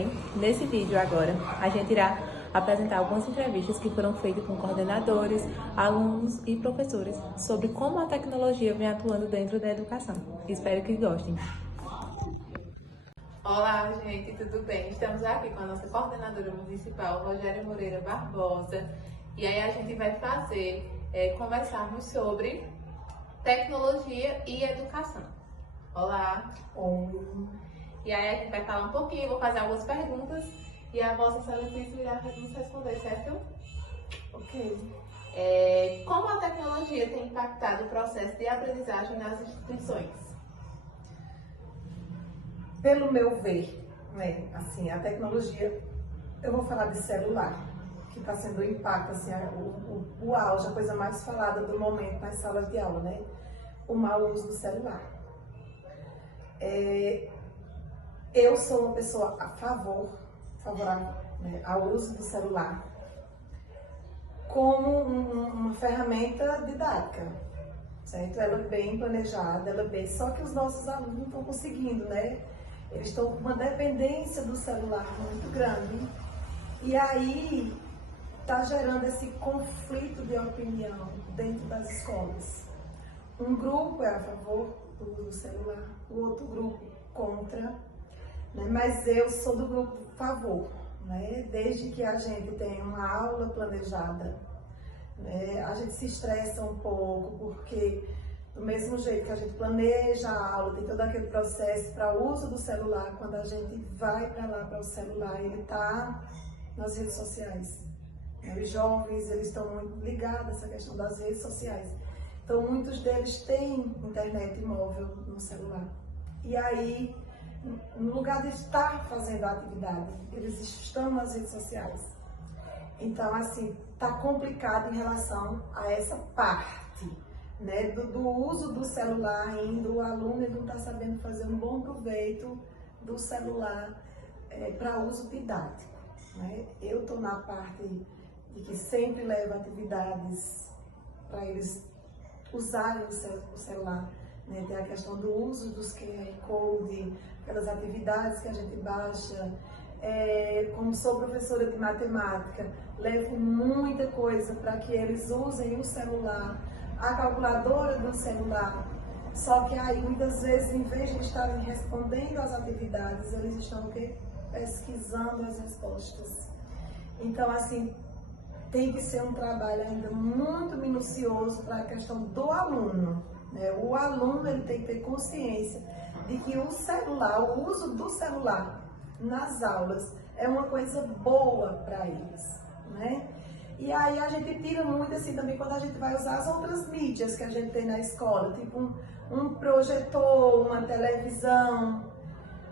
bem? Nesse vídeo agora, a gente irá apresentar algumas entrevistas que foram feitas com coordenadores, alunos e professores sobre como a tecnologia vem atuando dentro da educação. Espero que gostem. Olá, gente, tudo bem? Estamos aqui com a nossa coordenadora municipal, Rogéria Moreira Barbosa, e aí a gente vai conversarmos sobre tecnologia e educação. Olá! Oi! E aí a gente vai falar um pouquinho, vou fazer algumas perguntas e a Vossa Excelência irá nos responder, certo? Ok. Como a tecnologia tem impactado o processo de aprendizagem nas instituições? Pelo meu ver, né, assim, a tecnologia, eu vou falar de celular, que está sendo o impacto, assim, o auge, a coisa mais falada do momento nas salas de aula, né? O mau uso do celular. Eu sou uma pessoa favorável, né, ao uso do celular como uma ferramenta didática, certo? Ela é bem planejada, só que os nossos alunos não estão conseguindo, né? Eles estão com uma dependência do celular muito grande e aí está gerando esse conflito de opinião dentro das escolas. Um grupo é a favor do uso do celular, o outro grupo contra, né? Mas eu sou do grupo favor, né? Desde que a gente tenha uma aula planejada, né? A gente se estressa um pouco porque do mesmo jeito que a gente planeja a aula, tem todo aquele processo para o uso do celular, quando a gente vai para lá para o celular, ele está nas redes sociais. Os jovens, eles estão muito ligados a essa questão das redes sociais. Então, muitos deles têm internet móvel no celular. E aí, no lugar de estar fazendo a atividade, eles estão nas redes sociais. Então, assim, está complicado em relação a essa parte, né, do uso do celular ainda. O aluno ele não está sabendo fazer um bom proveito do celular para uso didático, né? Eu estou na parte de que sempre levo atividades para eles usarem o celular, né? Tem a questão do uso dos QR Code, aquelas atividades que a gente baixa. Como sou professora de matemática, levo muita coisa para que eles usem o celular, a calculadora do celular. Só que aí, muitas vezes, em vez de estarem respondendo às atividades, eles estão pesquisando as respostas. Então, assim, tem que ser um trabalho ainda muito minucioso para a questão do aluno, né? O aluno ele tem que ter consciência de que o celular, o uso do celular nas aulas é uma coisa boa para eles, né? E aí a gente tira muito assim também quando a gente vai usar as outras mídias que a gente tem na escola, tipo um projetor, uma televisão,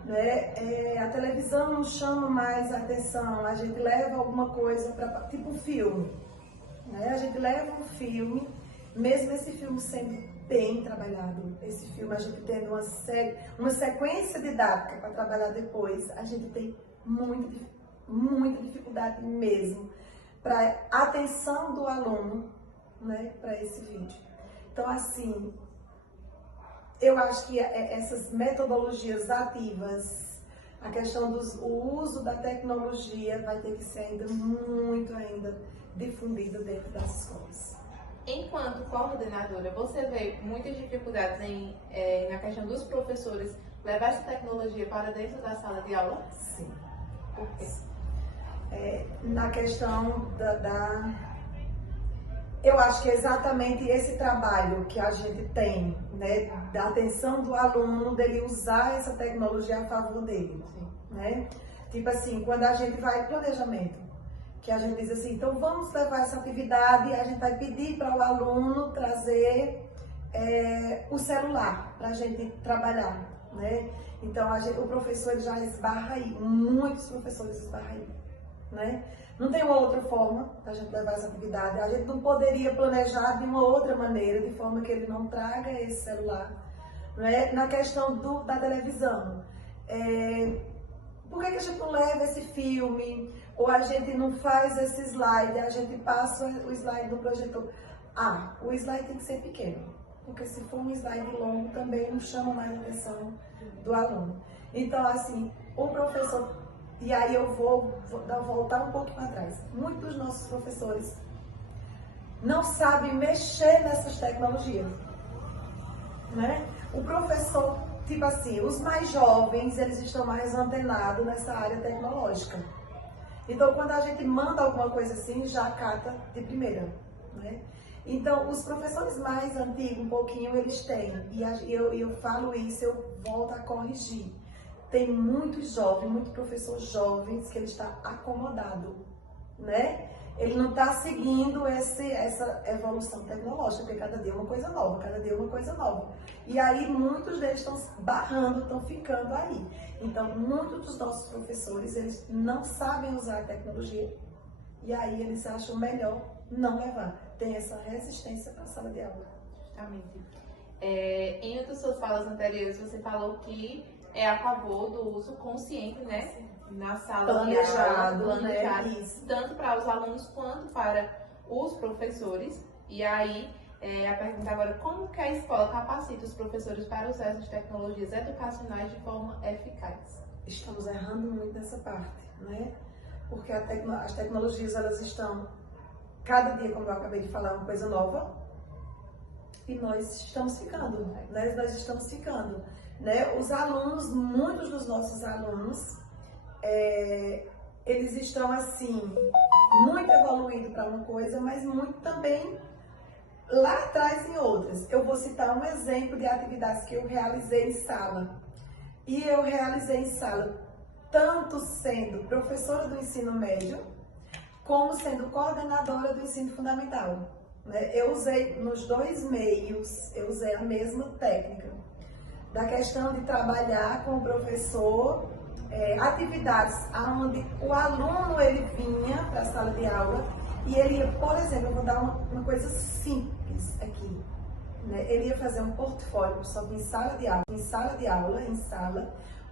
né? A televisão não chama mais a atenção, a gente leva alguma coisa para, tipo um filme, né? A gente leva um filme, mesmo esse filme sendo bem trabalhado, esse filme a gente tendo uma sequência didática para trabalhar depois, a gente tem muita dificuldade mesmo para atenção do aluno, né, para esse vídeo. Então, assim, eu acho que essas metodologias ativas, a questão o uso da tecnologia vai ter que ser ainda difundida dentro das escolas. Enquanto coordenadora, você vê muitas dificuldades na questão dos professores levar essa tecnologia para dentro da sala de aula? Sim. Por quê? Na questão eu acho que é exatamente esse trabalho que a gente tem, né, da atenção do aluno, dele usar essa tecnologia a favor dele, né? Tipo assim, quando a gente vai planejamento, que a gente diz assim, então vamos levar essa atividade e a gente vai pedir para o aluno trazer o celular para a gente trabalhar, né? Então o professor ele já esbarra aí, muitos professores esbarram aí, né? Não tem uma outra forma da gente levar essa atividade. A gente não poderia planejar de uma outra maneira, de forma que ele não traga esse celular, né? Na questão da televisão, por que a gente não leva esse filme? Ou a gente não faz esse slide, a gente passa o slide no projetor? O slide tem que ser pequeno, porque se for um slide longo também não chama mais a atenção do aluno. Então, assim, o professor E aí eu vou voltar um pouco para trás. Muitos dos nossos professores não sabem mexer nessas tecnologias, né? O professor, tipo assim, os mais jovens, eles estão mais antenados nessa área tecnológica. Então, quando a gente manda alguma coisa assim, já cata de primeira, né? Então, os professores mais antigos, um pouquinho, eles têm. E eu falo isso, eu volto a corrigir. Tem muitos jovens, muitos professores jovens que ele está acomodado, né? Ele não está seguindo essa evolução tecnológica, porque cada dia é uma coisa nova, cada dia é uma coisa nova. E aí muitos deles estão barrando, estão ficando aí. Então, muitos dos nossos professores, eles não sabem usar a tecnologia. E aí eles acham melhor não levar. Tem essa resistência para a sala de aula. Justamente. Em outras suas falas anteriores, você falou que é a favor do uso consciente, né? Na sala de aula, planejado, né? Tanto para os alunos quanto para os professores. E aí, a pergunta agora, como que a escola capacita os professores para usar essas tecnologias educacionais de forma eficaz? Estamos errando muito nessa parte, né? Porque as tecnologias, elas estão, cada dia, como eu acabei de falar, uma coisa nova. E nós estamos ficando, né? Nós estamos ficando, né? Os alunos, muitos dos nossos alunos, eles estão assim, muito evoluídos para uma coisa, mas muito também lá atrás em outras. Eu vou citar um exemplo de atividades que eu realizei em sala. E eu realizei em sala, tanto sendo professora do ensino médio, como sendo coordenadora do ensino fundamental. Eu usei nos dois meios, eu usei a mesma técnica. Da questão de trabalhar com o professor, atividades onde o aluno ele vinha para a sala de aula e ele ia, por exemplo, eu vou dar uma coisa simples aqui, né? Ele ia fazer um portfólio só que em sala de aula,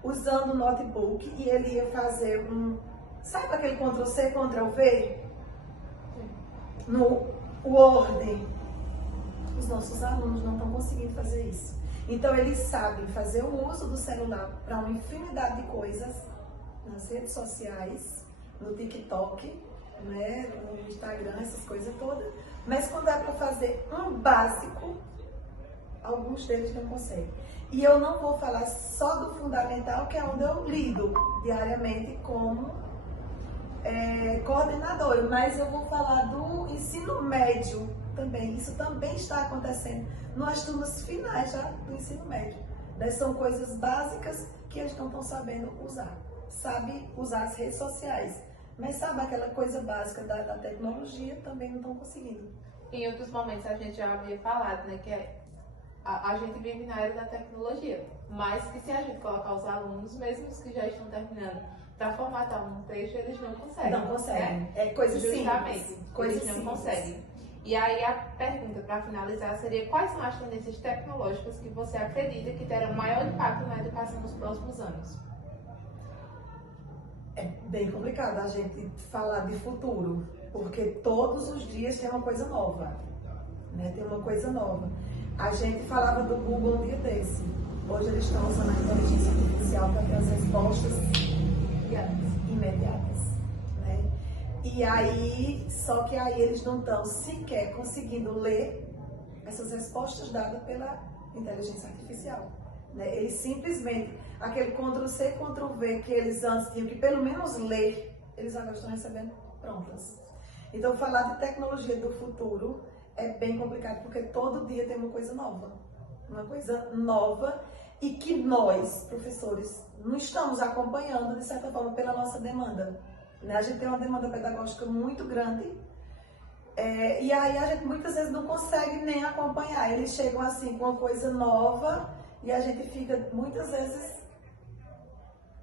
usando o notebook, e ele ia fazer sabe aquele Ctrl+C, Ctrl+V? No Word. Os nossos alunos não estão conseguindo fazer isso. Então, eles sabem fazer o uso do celular para uma infinidade de coisas nas redes sociais, no TikTok, né, no Instagram, essas coisas todas. Mas quando é para fazer um básico, alguns deles não conseguem. E eu não vou falar só do fundamental, que é onde eu lido diariamente como coordenadora, mas eu vou falar do ensino médio também. Isso também está acontecendo nas turmas finais já do ensino médio. São coisas básicas que eles não estão sabendo usar. Sabe usar as redes sociais, mas sabe aquela coisa básica da tecnologia, também não estão conseguindo. Em outros momentos a gente já havia falado, né, que a gente vive na era da tecnologia, mas que se a gente colocar os alunos, mesmo os que já estão terminando, para formatar um texto, eles não conseguem. Não conseguem. Né? É coisa Justamente, simples. Eles não conseguem. E aí a pergunta para finalizar seria: quais são as tendências tecnológicas que você acredita que terão maior impacto na educação nos próximos anos? É bem complicado a gente falar de futuro, porque todos os dias tem uma coisa nova, né? Tem uma coisa nova. A gente falava do Google um dia desse. Hoje eles estão usando a inteligência artificial para ter as respostas imediatas, né? E aí, só que aí eles não estão sequer conseguindo ler essas respostas dadas pela inteligência artificial, né? Eles simplesmente, aquele Ctrl+C, Ctrl+V que eles antes tinham que pelo menos ler, eles agora estão recebendo prontas. Então, falar de tecnologia do futuro é bem complicado, porque todo dia tem uma coisa nova e que nós, professores, não estamos acompanhando, de certa forma, pela nossa demanda, né? A gente tem uma demanda pedagógica muito grande, e aí a gente muitas vezes não consegue nem acompanhar. Eles chegam assim com uma coisa nova e a gente fica muitas vezes,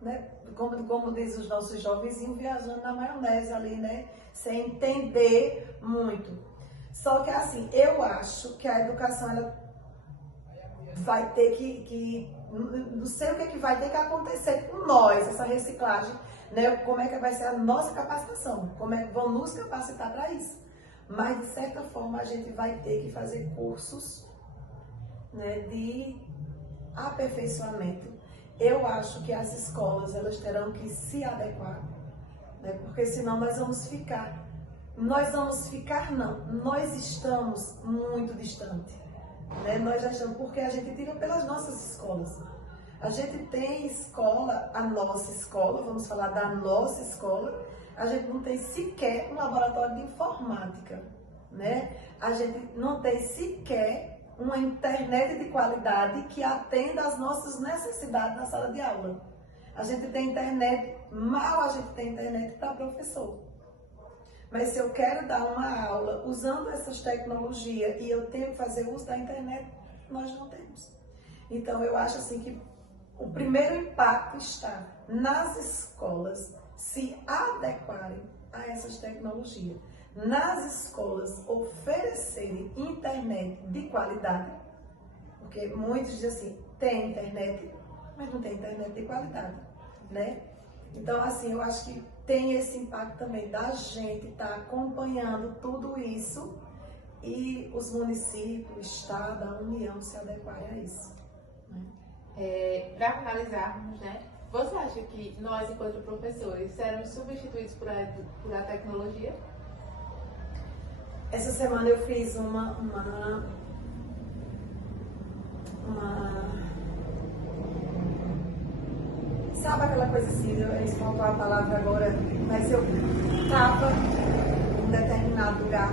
né, como diz os nossos jovenzinhos, viajando na maionese ali, né, sem entender muito. Só que assim, eu acho que a educação, ela vai ter não sei o que vai ter que acontecer com nós, essa reciclagem, né? Como é que vai ser a nossa capacitação, como é que vão nos capacitar para isso. Mas, de certa forma, a gente vai ter que fazer cursos, né, de aperfeiçoamento Eu acho que as escolas elas terão que se adequar, né? Porque senão nós vamos ficar não, nós estamos muito distante, né? Nós já estamos, porque a gente tira pelas nossas escolas. A gente tem escola, a nossa escola, vamos falar da nossa escola, a gente não tem sequer um laboratório de informática, né? A gente não tem sequer uma internet de qualidade que atenda às nossas necessidades na sala de aula. A gente tem internet, mal a gente tem internet para professor. Mas se eu quero dar uma aula usando essas tecnologias e eu tenho que fazer uso da internet, nós não temos. Então eu acho assim que o primeiro impacto está nas escolas se adequarem a essas tecnologias. Nas escolas oferecerem internet de qualidade, porque muitos dizem assim, tem internet, mas não tem internet de qualidade, né? Então, assim, eu acho que tem esse impacto também da gente estar acompanhando tudo isso e os municípios, o Estado, a União se adequarem a isso, né? Para finalizarmos, né? Você acha que nós, enquanto professores, seremos substituídos por a tecnologia? Essa semana eu fiz sabe aquela coisa assim, eles faltou a palavra agora, mas eu estava em um determinado lugar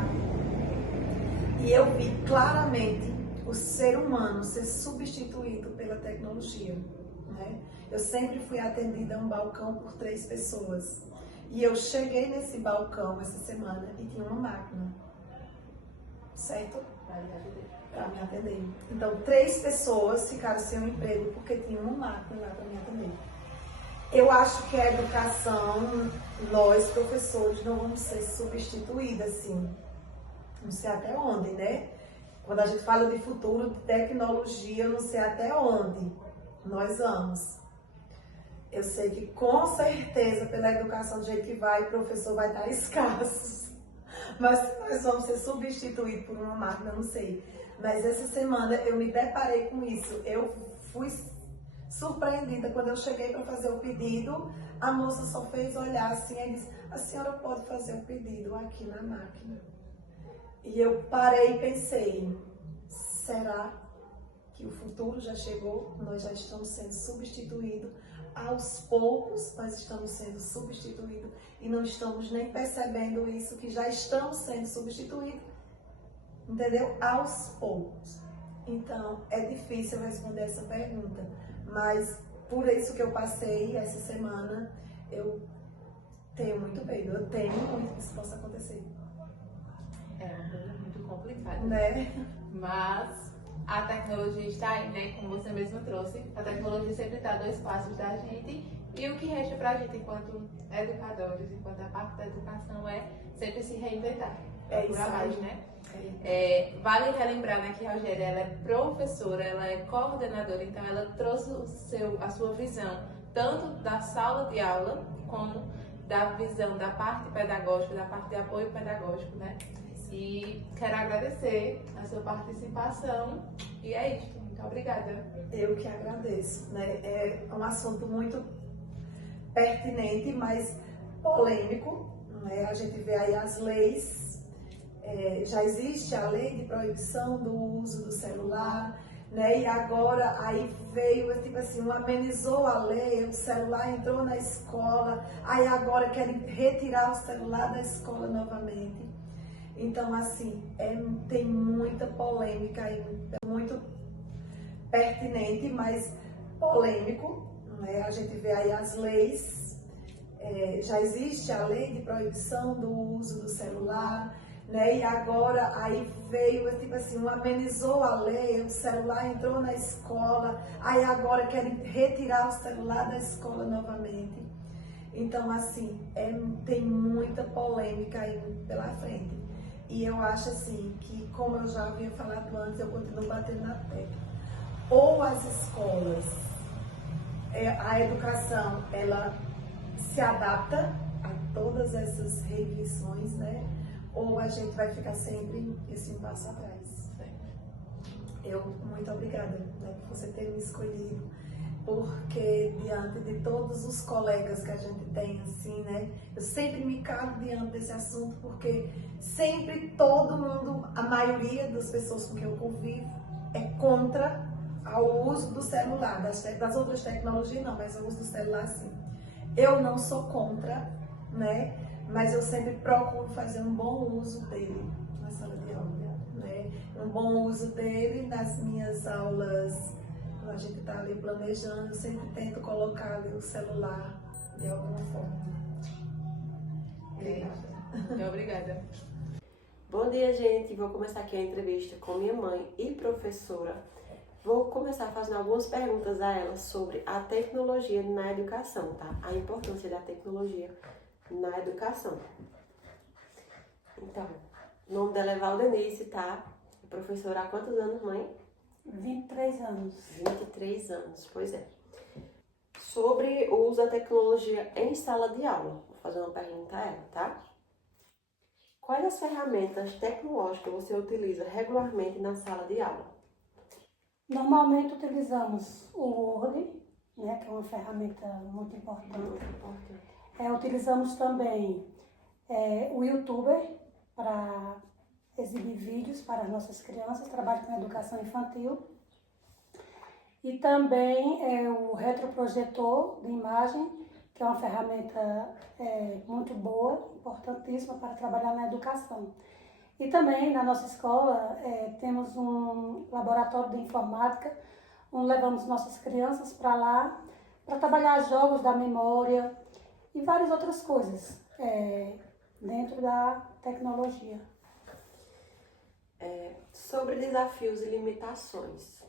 e eu vi claramente o ser humano ser substituído pela tecnologia, né? Eu sempre fui atendida a um balcão por 3 pessoas e eu cheguei nesse balcão essa semana e tinha uma máquina, certo? Para me atender. Então, 3 pessoas ficaram sem um emprego porque tinha uma máquina lá para me atender. Eu acho que a educação, nós professores, não vamos ser substituídos assim, não sei até onde, né? Quando a gente fala de futuro, de tecnologia, eu não sei até onde nós vamos. Eu sei que com certeza, pela educação do jeito que vai, o professor vai estar escasso. Mas nós vamos ser substituídos por uma máquina, não sei. Mas essa semana eu me deparei com isso. Eu fui surpreendida quando eu cheguei para fazer o pedido. A moça só fez olhar assim e disse, a senhora pode fazer o pedido aqui na máquina. E eu parei e pensei, será que o futuro já chegou? Nós já estamos sendo substituídos. Aos poucos nós estamos sendo substituídos e não estamos nem percebendo isso, que já estamos sendo substituídos, entendeu? Aos poucos. Então, é difícil responder essa pergunta, mas por isso que eu passei essa semana, eu tenho muito medo, eu tenho muito que isso possa acontecer. É uma coisa muito complicada, né? Mas a tecnologia está aí, né? Como você mesmo trouxe, a tecnologia sempre está a 2 passos da gente e o que resta para a gente enquanto educadores, enquanto a parte da educação é sempre se reinventar. É isso mais, né? Vale relembrar, né, que a Rogéria, ela é professora, ela é coordenadora, então ela trouxe a sua visão, tanto da sala de aula, como da visão da parte pedagógica, da parte de apoio pedagógico, né? E quero agradecer a sua participação e é isso. Muito obrigada. Eu que agradeço, né? É um assunto muito pertinente, mas polêmico, né? A gente vê aí as leis, já existe a lei de proibição do uso do celular, né? E agora aí veio, tipo assim, amenizou a lei, o celular entrou na escola, aí agora querem retirar o celular da escola novamente. Então, assim, tem muita polêmica aí, muito pertinente, mas polêmico, né? A gente vê aí as leis, já existe a lei de proibição do uso do celular, né? E agora aí veio, tipo assim, amenizou a lei, o celular entrou na escola, aí agora querem retirar o celular da escola novamente. Então, assim, tem muita polêmica aí pela frente. E eu acho assim que, como eu já havia falado antes, eu continuo batendo na tecla. Ou as escolas, a educação, ela se adapta a todas essas restrições, né? Ou a gente vai ficar sempre esse passo atrás. Eu, muito obrigada, né, por você ter me escolhido. porque diante de todos os colegas que a gente tem, assim, né, eu sempre me calo diante desse assunto, porque sempre todo mundo, a maioria das pessoas com quem eu convivo, é contra ao uso do celular, das outras tecnologias não, mas o uso do celular sim. Eu não sou contra, né, mas eu sempre procuro fazer um bom uso dele na sala de aula, né, um bom uso dele nas minhas aulas. A gente está ali planejando, eu sempre tento colocar ali o celular de alguma forma. Obrigada. Bom dia, gente. Vou começar aqui a entrevista com minha mãe e professora. Vou começar fazendo algumas perguntas a ela sobre a tecnologia na educação, tá? A importância da tecnologia na educação. Então, o nome dela é Valdenice, tá? Professora há quantos anos, mãe? 23 anos. 23 anos, pois é. Sobre o uso da tecnologia em sala de aula. Vou fazer uma pergunta a ela, tá? Quais as ferramentas tecnológicas você utiliza regularmente na sala de aula? Normalmente utilizamos o Word, né, que é uma ferramenta muito importante. Muito importante. Utilizamos também o YouTuber para exibir vídeos para as nossas crianças, trabalho com educação infantil. E também o retroprojetor de imagem, que é uma ferramenta muito boa, importantíssima para trabalhar na educação. E também na nossa escola temos um laboratório de informática, onde levamos nossas crianças para lá, para trabalhar jogos da memória e várias outras coisas dentro da tecnologia. Sobre desafios e limitações.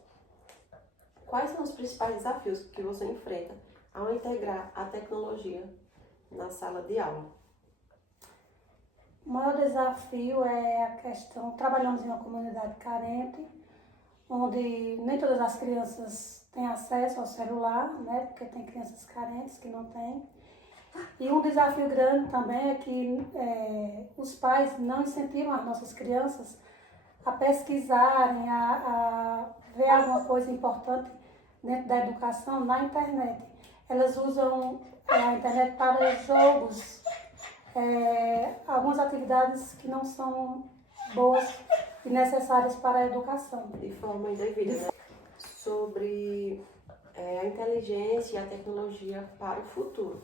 Quais são os principais desafios que você enfrenta ao integrar a tecnologia na sala de aula? O maior desafio é a questão, trabalhamos em uma comunidade carente, onde nem todas as crianças têm acesso ao celular, né, porque tem crianças carentes que não têm. E um desafio grande também é que os pais não incentivam as nossas crianças a pesquisarem, a ver alguma coisa importante dentro da educação na internet. Elas usam a internet para jogos, algumas atividades que não são boas e necessárias para a educação. De forma indevida, né? Sobre a inteligência e a tecnologia para o futuro.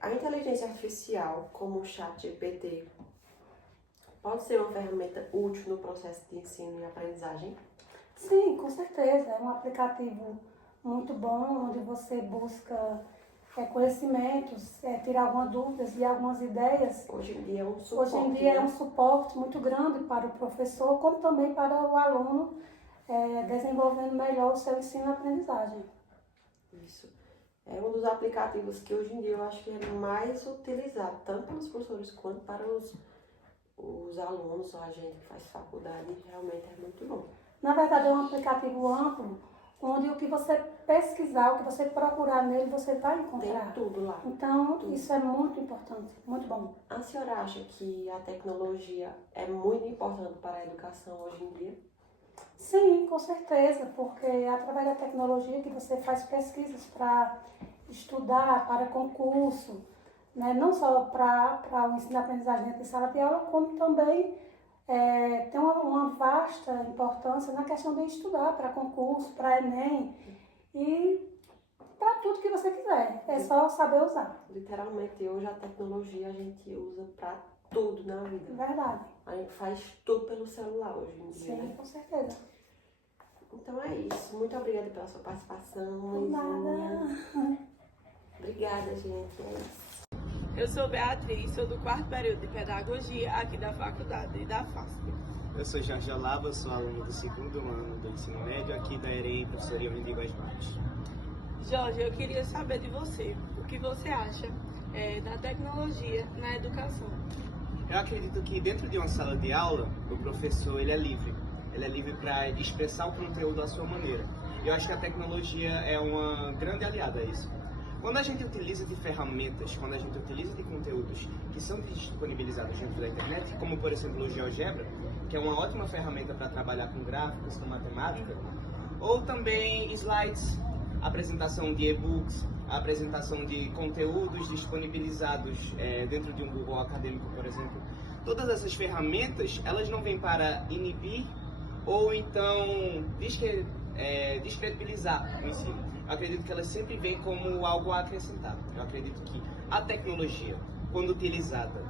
A inteligência artificial, como o ChatGPT, pode ser uma ferramenta útil no processo de ensino e aprendizagem? Sim, com certeza. É um aplicativo muito bom, onde você busca conhecimentos, tirar algumas dúvidas e algumas ideias. Hoje em dia é um suporte. Hoje em dia é um suporte muito grande para o professor, como também para o aluno, desenvolvendo melhor o seu ensino e aprendizagem. Isso. É um dos aplicativos que hoje em dia eu acho que é mais utilizado, tanto pelos professores quanto para os alunos ou a gente que faz faculdade. Realmente é muito bom. Na verdade, é um aplicativo amplo, onde o que você pesquisar, o que você procurar nele, você vai encontrar. Tem tudo lá. Então, tudo. Isso é muito importante, muito bom. A senhora acha que a tecnologia é muito importante para a educação hoje em dia? Sim, com certeza, porque é através da tecnologia que você faz pesquisas para estudar, para concurso, né? Não só para o ensino e aprendizagem dentro de sala de aula, como também tem uma vasta importância na questão de estudar para concurso, para Enem e para tudo que você quiser. É só saber usar. Literalmente, hoje a tecnologia a gente usa para tudo na vida. Verdade. A gente faz tudo pelo celular hoje em dia. Sim, né? com certeza. Então é isso. Muito obrigada pela sua participação. Por nada. Obrigada, gente. É isso. Eu sou Beatriz, sou do 4º período de Pedagogia aqui da faculdade e da FASP. Eu sou Jorge Olava, sou aluno do 2º ano do ensino médio aqui da EREM, professor Ione de Guas Marques. Jorge, eu queria saber de você, o que você acha da tecnologia na educação? Eu acredito que dentro de uma sala de aula, o professor ele é livre. Ele é livre para expressar o conteúdo à sua maneira. Eu acho que a tecnologia é uma grande aliada a isso. Quando a gente utiliza de ferramentas, quando a gente utiliza de conteúdos que são disponibilizados dentro da internet, como por exemplo o GeoGebra, que é uma ótima ferramenta para trabalhar com gráficos, com matemática, ou também slides, apresentação de e-books, apresentação de conteúdos disponibilizados dentro de um Google acadêmico, por exemplo. Todas essas ferramentas, elas não vêm para inibir ou então descredibilizar o ensino. Eu acredito que elas sempre vêm como algo a acrescentar. Eu acredito que a tecnologia, quando utilizada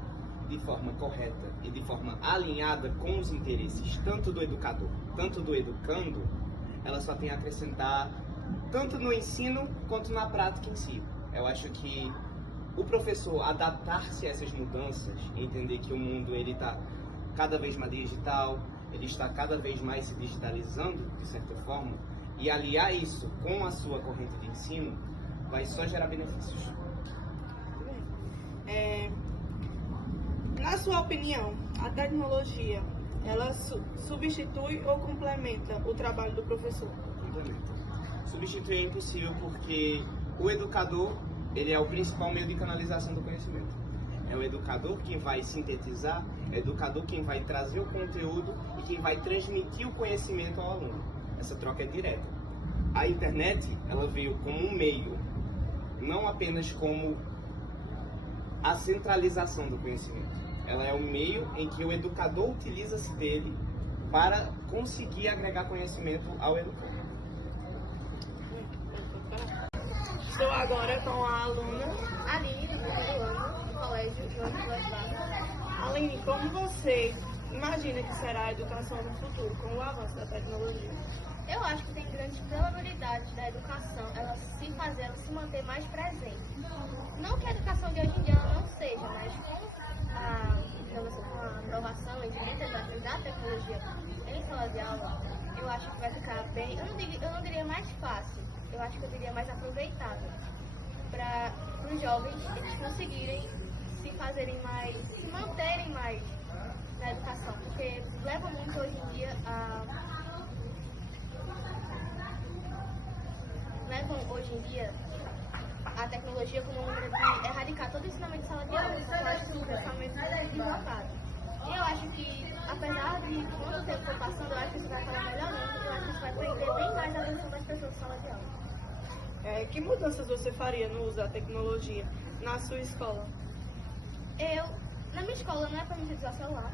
de forma correta e de forma alinhada com os interesses tanto do educador, tanto do educando, ela só tem a acrescentar tanto no ensino quanto na prática em si. Eu acho que o professor adaptar-se a essas mudanças, entender que o mundo está cada vez mais digital, ele está cada vez mais se digitalizando, de certa forma, e aliar isso com a sua corrente de ensino, vai só gerar benefícios. Na sua opinião, a tecnologia, ela substitui ou complementa o trabalho do professor? Complementa. Substituir é impossível porque o educador, ele é o principal meio de canalização do conhecimento. É o educador quem vai sintetizar, é o educador quem vai trazer o conteúdo e quem vai transmitir o conhecimento ao aluno. Essa troca é direta. A internet, ela veio como um meio, não apenas como a centralização do conhecimento. Ela é o meio em que o educador utiliza-se dele para conseguir agregar conhecimento ao educando. Estou agora com a aluna Aline, do primeiro ano, do colégio João de Las Barras. Aline. Como você imagina que será a educação no futuro com o avanço da tecnologia? Eu acho que tem grandes probabilidades da educação ela se manter mais presente. Não que a educação de hoje em dia ela não seja, mas com a inovação e muitas ações da tecnologia em sala de aula, eu acho que vai ficar bem, eu não diria mais fácil, eu acho que eu diria mais aproveitável para os jovens eles conseguirem se manterem mais na educação, porque eles levam muito hoje em dia a tecnologia como uma maneira de erradicar todo o ensinamento de sala de aula. Eu acho que o pensamento é equivocado. E eu acho que, apesar de quanto tempo for passando, eu acho que isso vai estar melhorando, eu acho que isso vai prender bem mais a atenção das pessoas de sala de aula. Que mudanças você faria no uso da tecnologia na sua escola? Na minha escola não é permitido usar celular,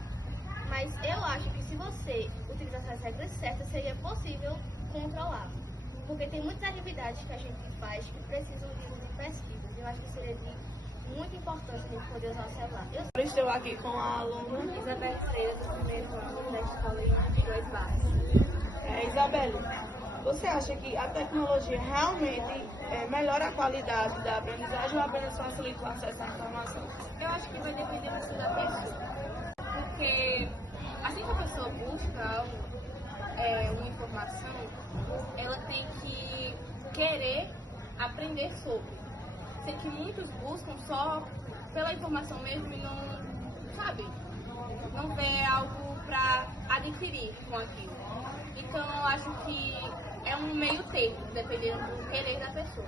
mas eu acho que se você utilizasse as regras certas, seria possível controlar. Porque tem muitas atividades que a gente faz que precisam de pesquisas. Eu acho que seria de muita importância a gente poder usar o celular. Eu estou aqui com a aluna Isabelle Freire, do primeiro ano da escola em Dois Barras. Isabelle. Você acha que a tecnologia realmente melhora a qualidade da aprendizagem ou apenas facilita o acesso à informação? Eu acho que vai depender muito da pessoa. Porque assim que a pessoa busca algo, uma informação, ela tem que querer aprender sobre. Sei que muitos buscam só pela informação mesmo e não vê algo para adquirir com aquilo. Então eu acho que é um meio termo, dependendo do querer da pessoa.